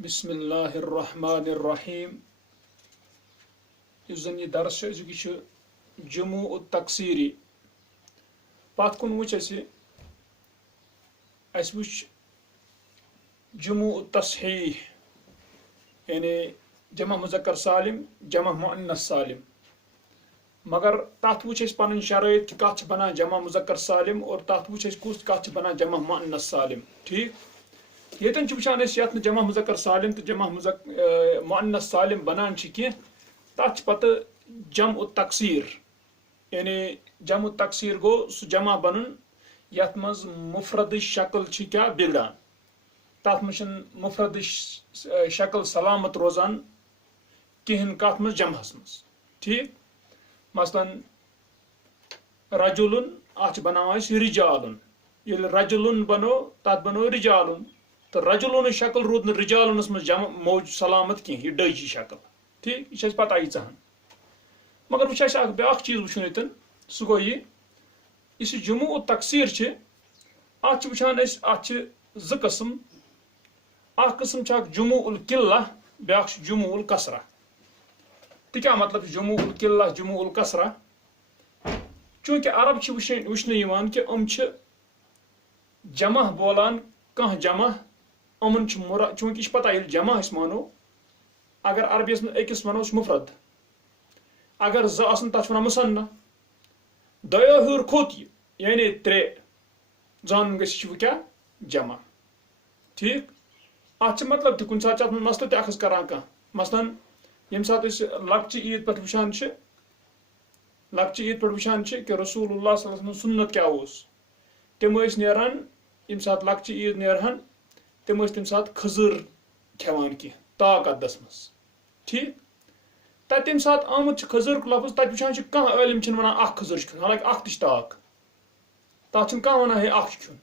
बिस्मिल्लाहिर्रहमानिर्रहीम। इस जन यह दरस यह जम्मू तकसीरी पत कुन वो जम्मू तसहीह यानी जमा मुज़क्कर सालिम जमा मुअन्नस सालिम, मगर तथ वो पन शराइत कि कत बना जमा मुज़क्कर सालिम और तथ वो कुछ कत बना जमा मुअन्नस सालिम। ठीक, यतन वुचान यत जमा मुज़क्कर सालिम तो जमा मुअन्नस सालिम बनान कह तथ पत जम तकसीर यानी जम तकसीर गो सह जमा बनन यथ मज मुफरद शक्ल क्या बिगड़ान, तथ मज मुफरद शक्ल सलामत रोजान कहें कत मज जमहस मज। ठीक, मसलन रजुलन अत बनावा रिजालन, ये रजुलन बनो तथ बनो रिजालन, तो रजुलन शक्ल रूद न रिजालनस मज जम मौज सलामत कह यह डजी शक्ल। ठीक, यह पता यहान, मगर वो ब्या चीज वुन ये सह गो यह जम्मू तकसीर अत वुचान ज कस्म, अख कस्म जम्मू उल किल्ला ब्या जम्मू उल कसरा। तो क्या मतलब जम्मू उल किल्ला जम्मू उल कसरा? चूंकि अरब वुचन कि जमा बोलान कह जमा अमन मुराद, चूंकि पता ये जमा मानो अगर अरबियस में अकिस वनो मुफरद, अगर ज तथ वन मुसन्ना, दयो हर खोत यानी त्रे जान गो क्या जमा। ठीक, अत मतलब कुन सात मसल तखज करान कह, मसलन यम सात लक्च ईद पे वुचान कि रसूलुल्लाह सल्लल्लाहु अलैहि वसल्लम सुन्नत क्या तम नेरान यम सात लक्च ईद नेरहान तम सात खजूर खेवान कह ताकदस मज। ठीक, तम सात आमुत खजूर लफ्ज तत वुचान कह आलिम वन अख खजूर हालांकि अख ताक तथ कह वन है अख खुन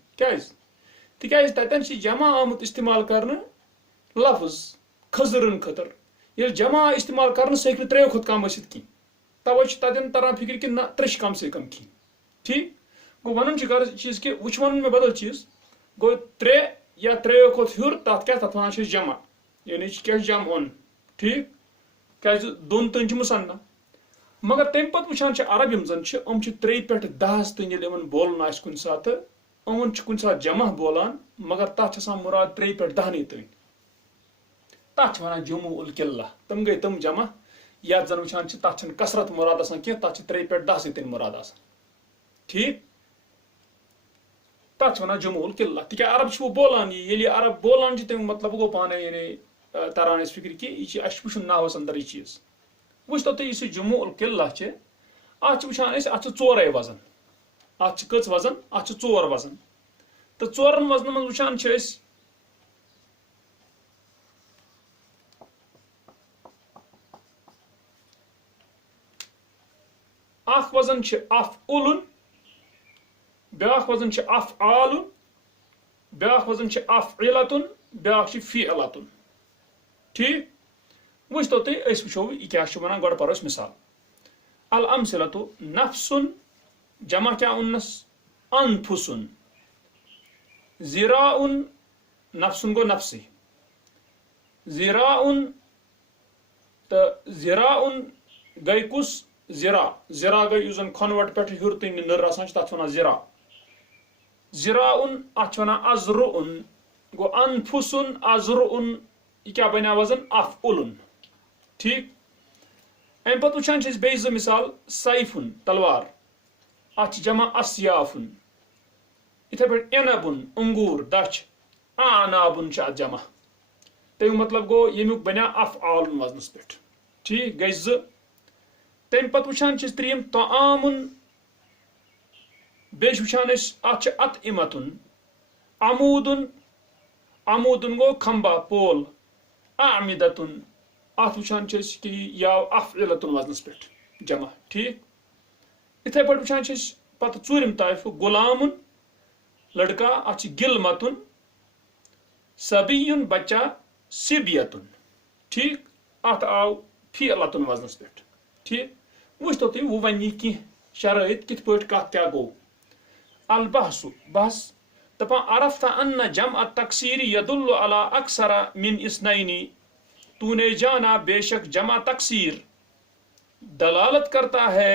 क्या ततन जमा आमुत इस्तेमाल करने लफ्ज खजूरन खतर, ये जमा इस्तेमाल कर सह त्रेयो खुद कम कह तवे तन तरह फिक्र कि ना त्रे कम से कम कह। ठीक, गो वन चीज कि वुच वन में बदल चीज गो त्रे या त्रेयो खुद हर तथ क्या तथ वन जमा यानी क्या जम ओन। ठीक, क्या दोन तन मुसन्ना, मगर तम पे वुचान अरब यम जन त्रे पे 10 तन बोलन कुन सात अमन कुन सात जमा बोलान, मगर तथ मुराद 3 पे 10 तन तथ वन जम्मू उल किल्ला। तम गई तम जमा या जन वुचान तथ कसरत मुराद कह तथ 3 पे 10 तन मुराद। ठीक, तथ वन जम्मू उल किल्ला। ती अरब वो बोलान ये अरब बोलान तम मतलब गो पाने यानी तरान फिक्र कि यह वुचन नावस अंदर यह चीज वो तो जम्मू उल किल्ला अत वुचान अत 4 वजन, अत कच वजन अत 4 वजन, तो 4 वजन मज वुचान अख वजन अफउलुन, ब्या वजन अफआलुन, ब्या वजन अफइलतुन, ब्या फिअलतुन। ठीक, वो तो वो क्या वन गो पो मिसाल अल अमसिलतु नफ्सुन जमा क्या उन्नस अनफुसुन, जिराउन नफ्सुन गो नफ्सी, जिराउन तो जिराउन गई कुस जिरा, जिरा गई उस खनवट पे हर तन नर तथ वन जिरा, जिराउन अत वन अजरुन गो अनफुसुन अजरुन यह क्या बना वजन अफउलुन। ठीक, अम पे वुचान बे मिसाल सैफुन तलवार अत जमा अस्याफुन, इथे पे एनबुन अंगूर दच आनाबुन अत जमा, तम मतलब गो यमुक बना अफआलुन वजनस पे। ठीक, गई ज तम पे वुचान त्रीम तआमुन, बे वुचान अत अतइमतुन, अमूदुन, अमूदुन गो खंबा पोल, आमिदतुन अत वुचान कि याव अफइलतुन वजनस पे जमा। ठीक, इथे पे वुचान पत 4 ताइफ गुलामुन लड़का अत गिलमतुन, सबीयुन बच्चा सिबियतुन। ठीक, अत आव फिअलतुन वजनस पे। ठीक, वो तो वो वन कह शराइत कित पे कत क्या गो अल बहसु बहस दपान अरफ्ता अन्न जम तकसीर यदुल्लु अला अक्सरा मिन इसनैनी, तूने जाना बेशक जमा तकसीर दलालत करता है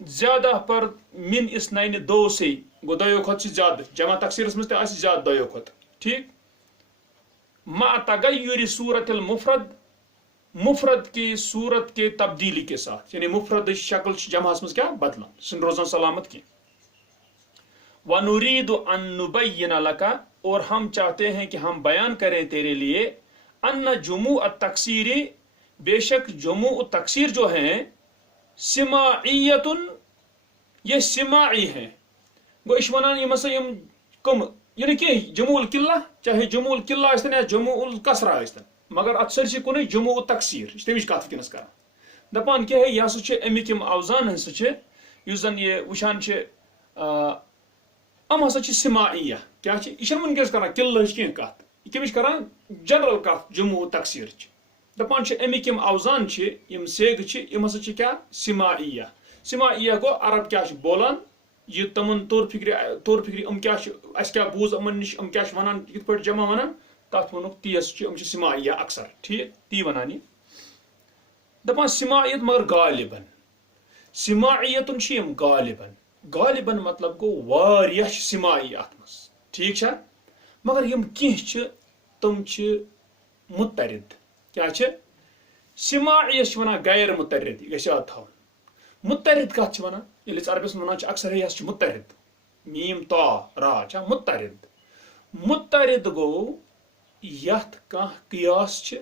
ज्यादा पर मिन इसनैनी, दो से गो दो खुद ज्यादा, जमा तकसीर में ज्यादा दो खुद, ठीक। मा तगय्युर सूरत मुफरद, मुफरद की सूरत के तब्दीली के साथ, यानी मुफरद शक्ल जमा में क्या बदला, सुन रोजन सलामत की। वनुरीदु अन नुबय्यिन लका, और हम चाहते हैं कि हम बयान करें तेरे लिए, अन्न जुमू तकसीरी, बेशक जुमू तकसीर जो हैं, सिमाइयतुन, ये सिमाई हैं। गो इश वनान यम हसा यम कम, यानी कि जमूल किल्ला, चाहे जमूल किल्ला आस्तन या जमूल कसरा आस्तन, मगर अक्सर से कुन जमू तकसीर तमिच कत वनस कर दपान क्या है, यह हसा अमिक यम अवजान हसा युस जन ये वुचान अम हसा सिमाइया क्या यह वनकस कर किल्ल कह कत, कमिच कर जनरल कत जमू तकसीर दपान अमिक यम अवजान यम सेग यम हसा क्या सिमाइया। सिमाइया गो अरब क्या बोलान, यह तमन तौर फिक्र क्या बूज अमन निश क्या वनान इत पे जमा वनान, तथ वो तीस सिमाइया अक्सर, ठीक ती वनान दपान सिमायत मगर गालिबन, सिमायतुन गालिबन, गालिबन मतलब गो वारिया सिमाई अत मज, ठीक है। मगर यम कह तम मुतरिद, क्या सिमायस वनान गैर मुतरिद, यह याद थवन। मुतरिद कत वनान, ये अरबस वनान अक्सर यह मुतरिद, मीम ता रा मुतरिद। मुतरिद गो यथ कह कियास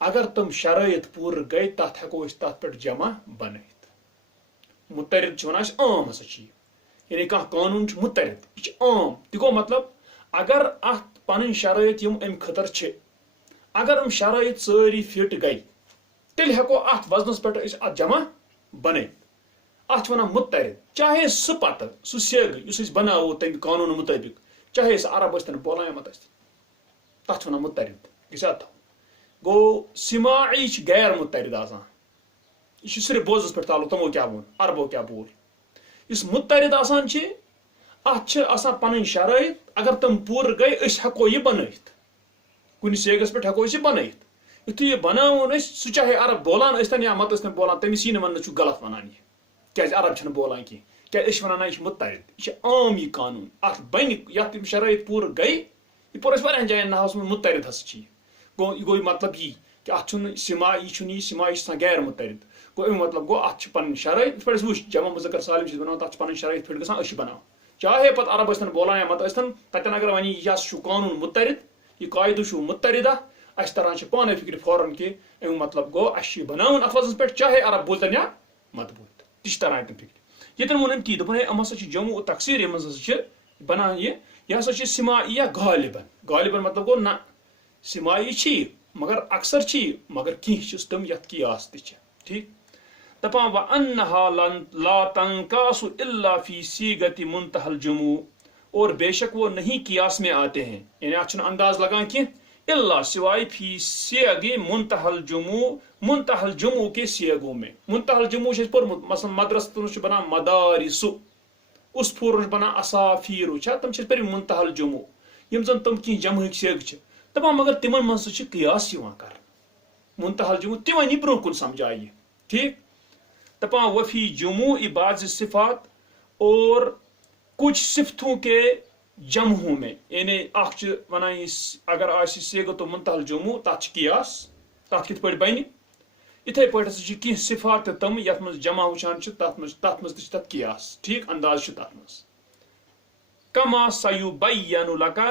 अगर तुम शराइत पूर गई तथ हेको तथ पे जमा बन। मुतरिद वनान आम हसा यानी कह कानून मुतरिद, यह आम तह गो मतलब अगर अत पन शराइत यम अम खतर अगर हम शराइत सारी फिट गई तेल हेको अत वजनस पे अत जमा बन, अत वनान मुतरिद। चाहे सह पत सह सेग उस बनावो तम कानून मुताबिक, चाहे सह अरब अस्तन बोलान मत तथ वनान मुतरिद, यह गो सिमाई गैर मुतरिद आसान, यह सिर्फ बोजस पे ताल्लुक, तमो क्या वोन अरबो क्या बोल। इस मुतरिद आसान अत पन शराइत अगर तुम पूर गई हेको यह बनत, कुन सेगस पे हेको यह बनत, यु यह बनावन सह चाहे अरब बोलान या मत बोलान, तमिस यह वन गलत वनान यह क्या अरब बोलान कह, क्या वनान यह मुतरिद, यह आम यह कानून अत बन ये शराइत पूर गई। यह पोर वारियान जायन नावस में मुतरिद हस गो, यह गो मतलब यह कि अत सिमाई सिमाई गैर मुतरिद गो, अम मतलब गो अत पन शराइत पे वो जमा मुजक्कर सालिम बनान तथ पन शराइत फिट गसान बनाओ, चाहे पे अरब बोलान या मत तन अगर वन यह कानून मुतरिद, यह कायदु मुतरिदा, अस तरान पाने फिक्र फौरन कि अम मतलब गो अस बनावन अत वजन पे, चाहे अरब बोलतन या मत बोलत, ती तरान तम फिक्र। ये वोन ती दम हसा जमू तकसीर यम बनान यह हसा सिमाइया गालिबन, गालिबन मतलब गो ना सिमाई मगर अक्सर मगर कह तम ये कियास ठीक। दपान व अन्नहा ला तंकासु इल्ला फी सीगति मुंतहल जुमू, और बेशक वो नहीं कियास में आते हैं, यानी अत अंदाज लगान कि इल्ला सिवाय फी सेगी मुंतहल जुमू के सेगों में। मुंतहल जुमू पोर्मुत मसलन मदरस बना मदारिसु, उस पूर बना असाफीरु, तम पे मुंतहल जुमू यम जन तम कह जमह सेग दपान मगर तिमन मज कियास कर मुंतहल जुमू तिवन ब्रो कुन समझाए, ठीक। दपान वफी जुमू इबाज सिफात, और कुछ सिफतों के जमहों में, यानी वनान अगर आसि सेगतो मुंतहल जुमू तथ कियास, तथ कित पे बन, इथे पे कह सिफात तम यथ मज जमा वुचान तथ मज तथ कियास, ठीक अंदाज तथ मज। कमा सयुबय्यनु लका,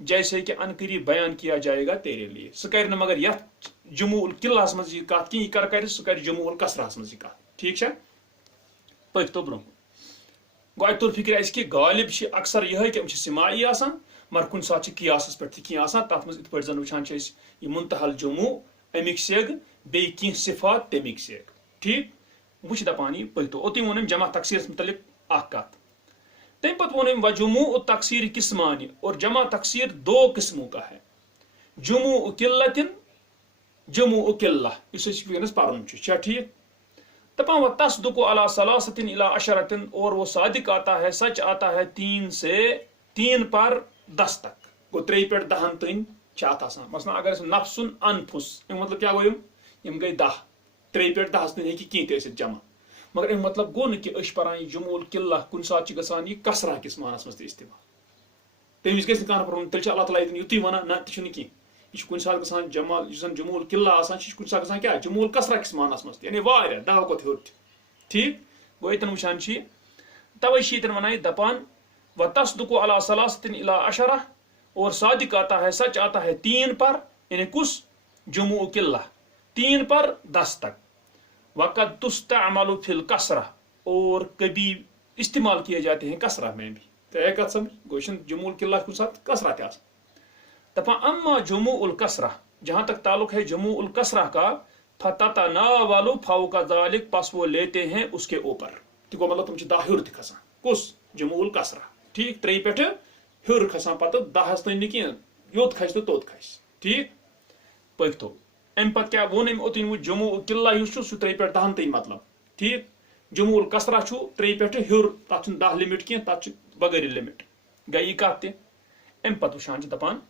जैसे कि अनकरीब बयान किया जाएगा तेरे लिए। सह कर मगर यथ जमूल किल्लास मज कत कि कर सह कर जमूल कसरास मज कत, ठीक है। पक तो ब्रो गो अत तुल फिक्र कि गालिब अक्सर यह कि सिमाई आसान, मगर कुन सात कियासस पे कह आसान, तथ मज इत पे जन वुचान यह मुंतहल जुमू अमिक सेग बे कह सिफात तमिक सेग, ठीक। वह दपान यह पक तो ओत वोन जमा तकसीर मुतलिक कत। तम पे वोन वजुमू तकसीर किस्मानी, और जमा तकसीर दो किस्मों का है, जुमू किल्लतिन जमू किल्ला, इस पढ़न ठीक। दपान व तस्दुकु अला सलासतिन इला अशरतिन, और वो सादिक आता है, सच आता है 3 से 3 पर 10 तक गो 3 पे 10 तन मसलन अगर नफ्सुन अनफुस मतलब क्या गो यम गई 10 3 पे 10 तन हे जमा मगर अम मतलब गो न कि पान जमूल किल्ला कुन सात गसान यह कसरा किस मानस मज इस्तेमाल तम विज गह कह तेल अल्लाह ताला युत वन ना तह कह यह कुन सात गसान जमाल जमूल किल्ला कुन सात गसान क्या जमूल कसरा किस मानस मज यानी वारिया 10 कोत हर ठीक गो यन वुचान तवे यन वन दपान व तस्दुकु अला सलासतिन इला अशरा और सादिक आता है सच आता है 3 पर यानी कुस जमू किल्ला 3 पर 10 तक वक़द तुस्तअमलु फिल कसरा और कभी इस्तेमाल किए जाते हैं कसरा में भी तो एक समझ गोशन जमूल किल्ला कुछ साथ कसरा क्या दपा अम्मा जमूउल कसरा जहां तक ताल्लुक है जमूउल कसरा का फततनावलु फौका ज़ालिक पस वो लेते हैं उसके ऊपर तो मतलब तुम 10 हर खसान कुस जमूउल कसरा ठीक 3 पे हर खसान पत 10 तन कह योत खस तो तोत खस ठीक पकतो अम पे क्या वो ओतन वो जमू किल्ला सह 3 पे 10 तन मतलब ठीक जमूल कसरा 3 पे हर तथ 10 लिमिट कह तथ बगैर लिमिट गई कत अम पे वुचान दपान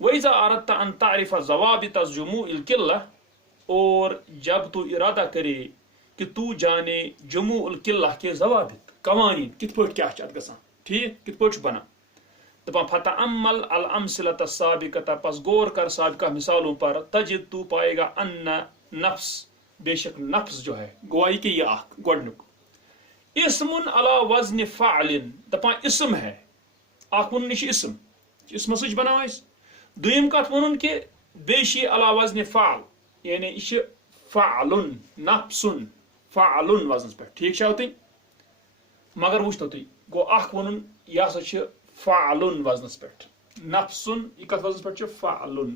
वैज़ा अरदत अन तारिफ ज़वाबित जमूल किल्ला और जब तू इरादा करे कि तू जाने जमूल किल्ला के ज़वाबित कवानीन कित पट क्या गसान ठीक कित पट बना दपान फतअम्मल अल अमसिलत साबिकता पस गौर कर साबिका मिसालों पर तजिद तू पाएगा अन्ना नफ्स बेशक नफ्स जो है गवाही के ये गोडनुक इस्मुन अला वज़न फ़अलिन दपान इसम है आख वन इसम सच बना दुयम कत वन कि बेशी अला वज़न फ़अल यानी यह फ़अलुन नफ्सुन फ़अलुन वज़न पे ठीक तन मगर वुचतो तुम गो अख वन यह हसा फ़अलुन वज़नस पे नफ्सुन यह कत वज़नस पे फ़अलुन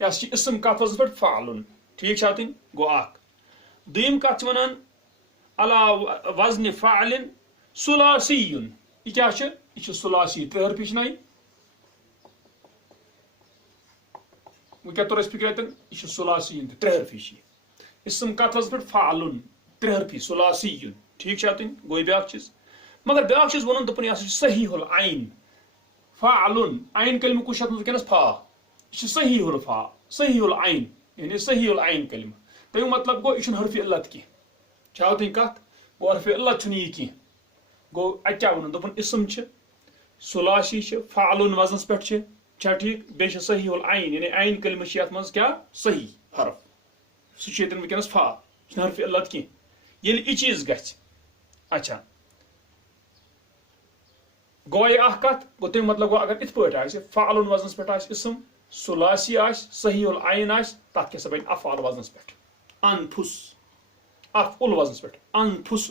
यह इसम कत वज़नस पे फ़अलुन ठीक तन गो अख दुयम कत वनान अला वज़न फ़अलिन सुलासियुन यह क्या यह सुलासी 3 हरफी ना वो क्या तोर फिक्र यह सुलासी 3 हरफी इसम कत वज़न पे फ़अलुन 3 हरफी सुलासियुन ठीक तन गो ब्या चीज मगर ब्या चीज वन दोपन यह सहीहुल आइन फ़अलुन आइन कलम कुछ वनस फा यह सहीहुल फा सहीहुल आइन यानी सहीहुल आइन कलम तमें मतलब गो यह हरफ इल्लत कह तुम कत गो हरफ इल्लत यह कह गो क्या वन दोपन इसम सुलासी फ़अलुन वज़नस पे ठीक बे सहीहुल आइन यानी आइन कलम ये मज क्या सही हरफ सह वनस फा हरफ इल्लत कह ये चीज ग अच्छा गो यह कत गो तमें मतलब गो अगर इत पे फ़अलुन वज़नस पे इसम सुलासी सहीहुल आइन तथ क्या बन अफ़अल वज़नस पे अनफुस अफ़उल वज़नस पे अनफुस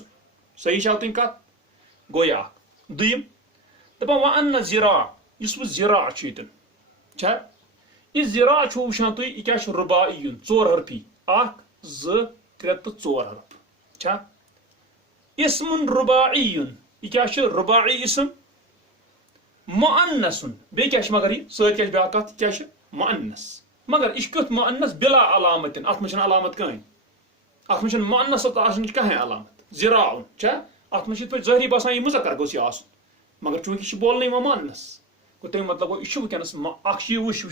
सही तुम कत गो यह दुयम दपान व अन्न ज़िरा इस ज़िरा यतन यह ज़िरा वुचान तुम यह क्या रुबाइयुन 4 हरफी 1 2 3 तो 4 हरफ इसमुन रुबाइयुन यह क्या रुबाई इसम मुअन्नसुन बे क्या मगर यह सत क्या ब्या कत क्या मुअन्नस मगर यह कत मुअन्नस बिला अलामत अत मे अलामत कहीं अत मे मुअन्नस कहें अलामत ज़िराउन अत मे ज़ाहिरी बसान यह मुज़क्कर गोस यह मगर चूंकि यह बोलने मुअन्नस गो तमें मतलब गो यह वनस वुचु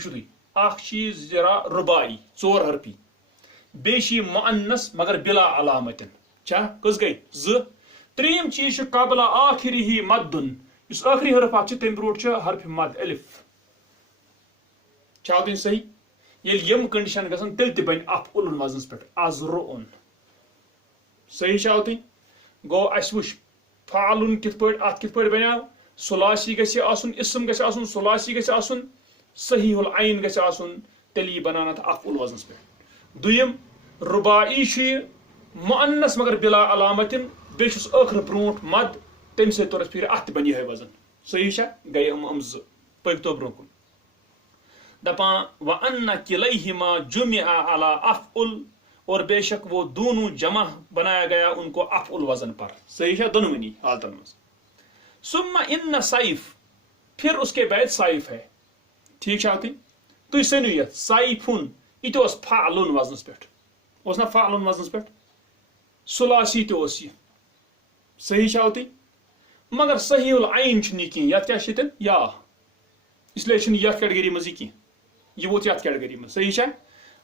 ज़िरा रुबाई 4 हरफी बे मुअन्नस मगर बिला अलामत कस गई 2 त्रीम चीज कबला आखिर ही मद्दुन इस आखिरी हरफ तम ब्रोट हरफ मद अलिफ तुम सही ये यम कंडीशन गसन तेल बन अफ़उल वज़नस पे अज़रुन सही तुम गो अस वुच फ़अलुन कित पे बनाव सुलासी गि इसम गि सुलासी गि सहीहुल आइन गि तेल बनाना अफ़उल वज़नस पे दुयम रुबाई मुअन्नस मगर बिला अलामतिन बेस आखिर ब्रोट मद तम से तोर फिर अत बन यह वजन सही गई पकतो ब्रोकुन दपान व अन्न किलैहिमा जुमिअ अला अफ़उल और बेशक वो दोनों जमा बनाया गया उनको अफ़उल वजन पर सही दोनों हालतन में सुम्मा इन्न साइफ फिर उसके बाद साइफ है ठीक तुम सनु ये साइफुन यह फ़अलुन वज़नस पे ना फ़अलुन वज़नस पे सुलासी तो सही तुम मगर सहीउल आइन कह यत क्या या इसलिए यथ कैटेगरी मज ये वोत यथ कैटेगरी में सही है।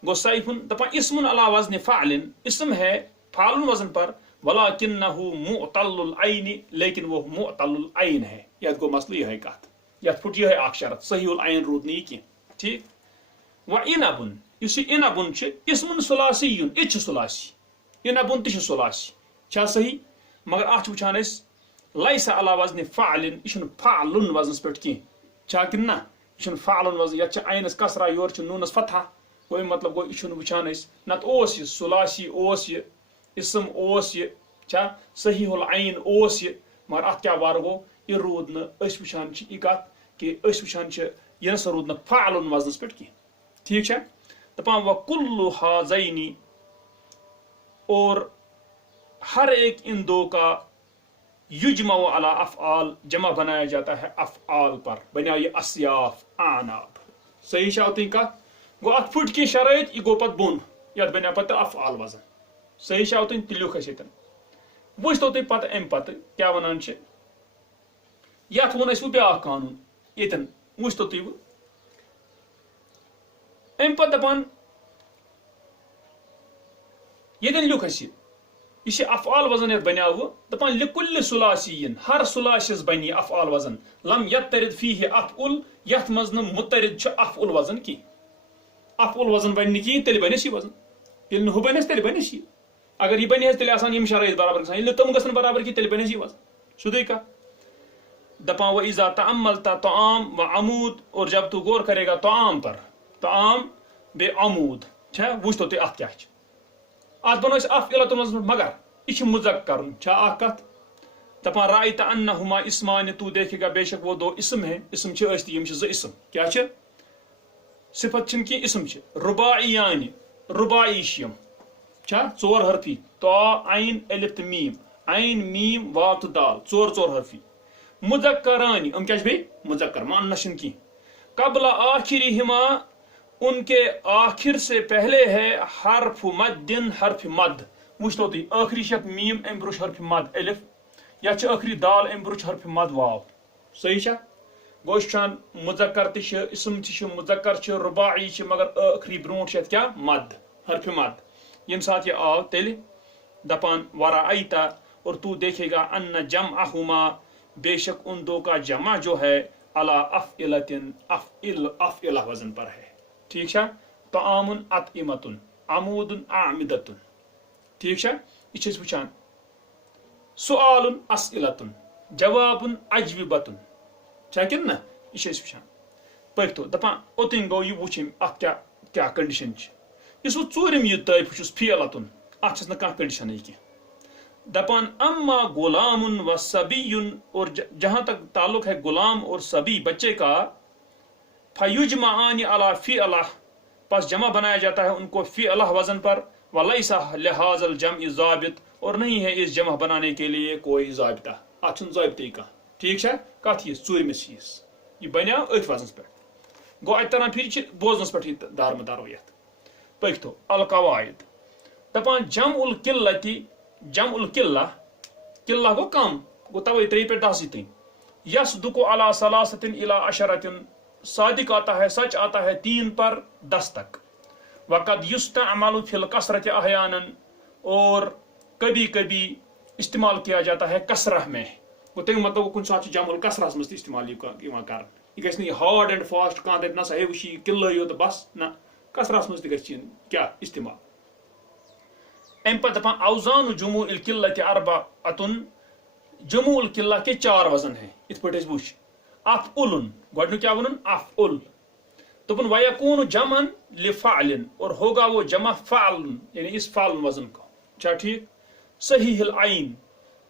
गो सैफुन दपान इस्मुन अला वज़न फ़ालिन इस्म है फ़ालुन वजन पर वलाकिन्नहु मुअतल्लुल आइन लेकिन वो मुअतल्लुल आइन है। यत गो मसला यह कत यत फुट यह अख शरत सहीउल आइन रूद नहीं कह ठीक। व इनबुन इस इनबुन इस्मुन सुलासीयुन इत सुलासी इनबुन तह सुलासी क्या सही मगर अत वुचान लैसा अला वज़न फ़ालिन यह फ़ालुन वजन पे कह क्या कि ना यह फ़ालुन वजन यत आइनस कसरा योर नूनस फतह गो मतलब गो यह वुचान नत यह सुलासी यह इसम यह सहीउल आइन मगर अत क्या वार गो यह रूद नान यह कत कि वुचान यह सा रूद न फ़ालुन वजन पे कह ठीक है। दपान व कुल्लु हाज़ैनी और हर एक इन दो का युजमा अला अफ़आल जमा बनाया जाता है अफ़आल पर बना ये अस्याफ आनाब सही तुम कत गो अत फुट की शराइत यह गो पत बोन यत बना पत अफ़आल वजन सही तुम तुलिक वो तुम पत अम पत क्या वन यत वो ब्या कानून ये वो तुम अम पे दपान ये लिख यह अफ़आल वजन यत बना दपान लिकुल्ल सुलासीन हर सुलासिस बन अफ़आल वजन लम यत्तरिद फीहि अफ़उल यथ मज न मुत्तरिद अफ़उल वजन की अफ़उल वजन बन कहीं तेल बनस यह वजन ये हु बनस तेल बनस यह अगर यह बन तेल यम शराइत बराबर ये तम गन बराबर की तेल बनस यह वजन सुधी का दपान व इज़ा तअम्मलता तआम व अमूद और जब तू गौर करेगा तआम पर तआम बे अमूद वो तुम अत क्या अत बनो अफ़ मगर यह मुज़क्कर कत दपान रायत अन्नहुमा इस्मान तू देखेगा बेशक वो दो इसम है इसम यम ज इसम क्या सिफत कि इसम रुबाइयान रुबाई यम चोर हरफी तो आइन अलिफ तो मीम मीम वाव तो दाल चोर चोर हरफी मुज़क्करान क्या मुज़क्कर मुअन्नस की कबला आखिरिहिमा उनके आखिर से पहले है हर्फ मद्दिन हर्फ मद वो तुम आखिरी मीम अम ब्रुश हर्फ मद अलिफ या आखिरी दाल अम ब्रुश हर्फ मद वाव सही गोशान मुज़क्कर इसम मुज़क्कर रुबाई मगर आखिरी ब्रोट क्या मद हर्फ मद यम साथ यह आव तेल दपान वराअयता और तू देखेगा अन्न जमअहुमा बेशक उन दो का जमा जो है अला अफ़इलतिन अफ़इला वजन पर है ठीक है। तआमुन अतइमतुन अमूदुन आमिदतुन ठीक है। यह वुचान सुआलुन अस्इलतुन जवाबुन अजविबतुन कि ना यह वुचान पढ़ो दपान ओतन गो यह वुचम अत क्या कंडीशन इस वो चूरम यह तयफ फीलतुन अत कह कंडीशन कह दपान अम्मा गुलामुन व सबीयुन और जहां तक ताल्लुक है गुलाम और सभी बच्चे का फयुजमाआन अला फी अल्लाह पस जमा बनाया जाता है उनको फी अल्लाह वजन पर वलैसा लिहाजल जम ज़ाबित और नहीं है इस जमा बनाने के लिए कोई ज़ाबिता अत ज़ाबिते का ठीक है कत यह चूरमिस यह बना अथ वजन पे गो अत तरह फिर बोजनस पे दारमदारो यथ पढ़ो अलकवायद दपान जम किल्ला किल्ला गो कम गो तवे 3 पे 10 तीन यसदुकु अला सलासतिन इला अशरतिन सादिक आता है सच आता है 3 पर 10 तक वक़द युस्तअमलु फिल कसरत अहयानन और कभी कभी इस्तेमाल किया जाता है कसरह में वो तक मतलब कुछ साथ जमुल कसरह में इस्तेमाल कर यह हार्ड एंड फास्ट कह दप ना हे वह किल्ल यो तो बस ना कसरह में क्या इस्तेमाल अम पे दपान अवजान जमूल किल्लत अर्बाअतुन जमूल किल्ला के 4 वजन है इत पे वो अफ़उलन गोडनु क्या वन अफ़उल दोपन वयकून जमन लिफ़अलिन और होगा वो जमा फ़अलन यानी इस फ़अलन वजन का क्या ठीक। सहीहुल आइन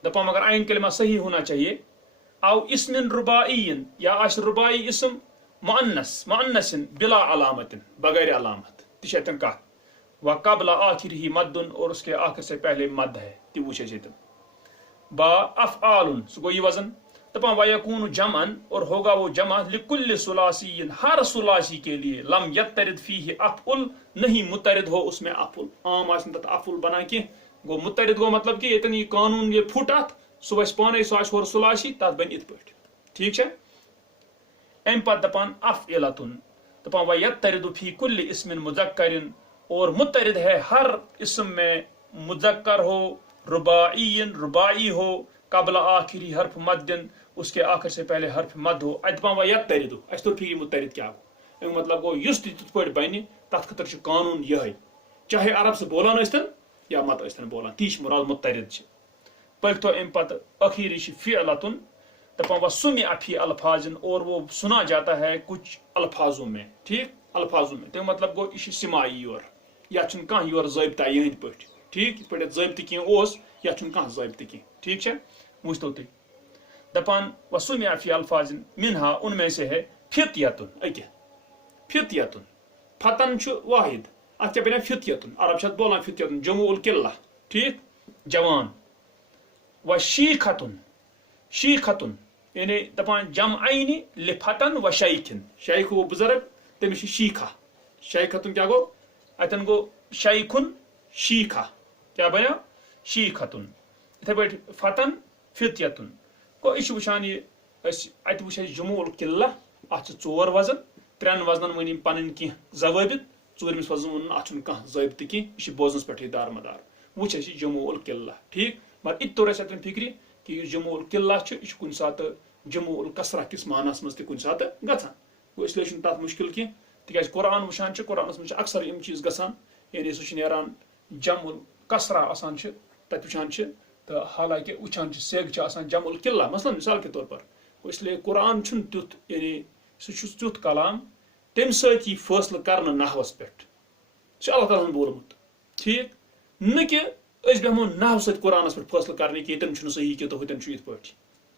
दपा मगर आइन कलिमा सही होना चाहिए औ इस्मिन रुबाइयन या आश रुबाई इस्म मुअन्नसिन बिला अलामतिन बगैर अलामत तिशतन का व क़ब्ला आखिरही मद्दुन और उसके आखिर से पहले मद है तिवुशे शेतन बा अफ़आलुन सो ये वजन दपा वयकून जमन और होगा वो जमा लिकुल्ल सुलासीन हर सुलासी के लिए लम यत्तरिद फीहि अफ़उल नहीं मुत्तरिद हो उसमें अफ़उल आम आसन तत अफ़उल बना के गो मुत्तरिद गो मतलब कि इतनी कानून ये फुटत सह वस पाने सह आस सुलाशी तथ बन इत पे ठीक है। अम पत दपान अफ़इलतुन दपान व यत्तरिदु फी कुल्लि इस्मिन मुज़क्करिन और मुत्तरिद है हर इसम में मुज़क्कर हो रुबाईन रुबाई हो कबल आखिरी हर्फ मद्दिन उसके आखिर से पहले हर्फ मद हो अदपान व यत्तरिदु अस तो फिर मुत्तरिद क्या हो अम मतलब गो युस तिथ पे बन तथ खतर कानून यह चाहे अरब से बोलान अस्तन या मत अस्तन बोलान ती मुराद मुत्तरिद पलतो अम पत आखिरी फ़िअलतुन दपान व सुमिअ फी अल्फाजिन और वो सुना जाता है कुछ अल्फाजों में ठीक अल्फाजों में तो मतलब गो यह सिमाई योर या कह योर ज़ाब्ता यहद पे ठीक पे ज़ाब्त कह या कह ज़ाब्त कह ठीक है वुचतो तुम दपान व सुमिअ फी अल्फाजिन मिनहा उनमें से है फित्यतुन अके फित्यतुन फतन वाहिद अत क्या बना फित्यतुन अरब बोलान फित्यतुन जमूल किल्ला ठीक जवान व शीखतुन शीखतुन यानी दपान जमअनी लिफतन व शैखिन शैख वो बुजुर्ग तमिस शीखा शैखतुन क्या गो अतन गो शैखुन शीखा क्या बना शीखतुन इथे पे फतन फित्यतुन गो यह वुचान अत वो जमूल किल्ला अत चोर वजन त्रेन वजन वन पन कह जवाबित चूरमिस वजन वन अत कह ज़ाब्त कह यह बोजनस पे दारमदार वो जमूल किल्ला ठीक मगर इत तोर अतन फिक्री कि यह जमूल किल्ला यह कुन सात जमूल कसरा किस मानस मज कुन सात गछान गो इसलिए तथ मुश्किल कह तिक कुरान वुचान कुरानस मज अक्सर यम चीज गछान यानी सह नेरान जमुल कसरा आसान तत वुचान तो हालांकि वुचान सेग जमुल किल्ला मसलन मिसाल के तौर पर इसलिए कुरान तुथ यानी सह तुथ कलाम तम सही फैसल कर नहवस पे अल्लाह ताला बोलमुत ठीक न कि बेहमो नहव सत कुरानस पे फैसल कर कि यन सही कि तो हतन इत पे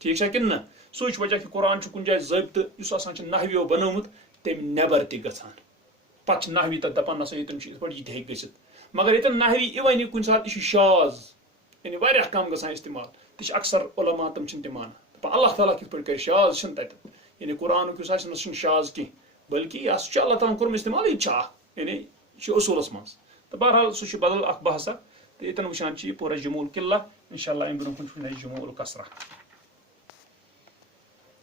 ठीक है कि न सह वजह कि कुरान कुन जाए ज़ाब्त नहवियो बनोमुत तम नेबर त गछान पत नहवी तक दपान नसा यन इत पे यह गसित मगर यन नहवी इवन कुन सात यह शाज यानी वारिया कम गसान इस्तेमाल तह अक्सर उलमा तम ते मान अल्लाह ताला कित पे कर शाज तत यानी कुरान शाज कह बल्कि यह अल्लाह ताला कोर्म इस्तेमाल यह यानी उसूलस मज तो बहरहाल सह बदल अख बहसा तो यन वुचान पूरा जमूल किल्ला इंशाअल्लाह अम ब्रोह जमूल कसरा।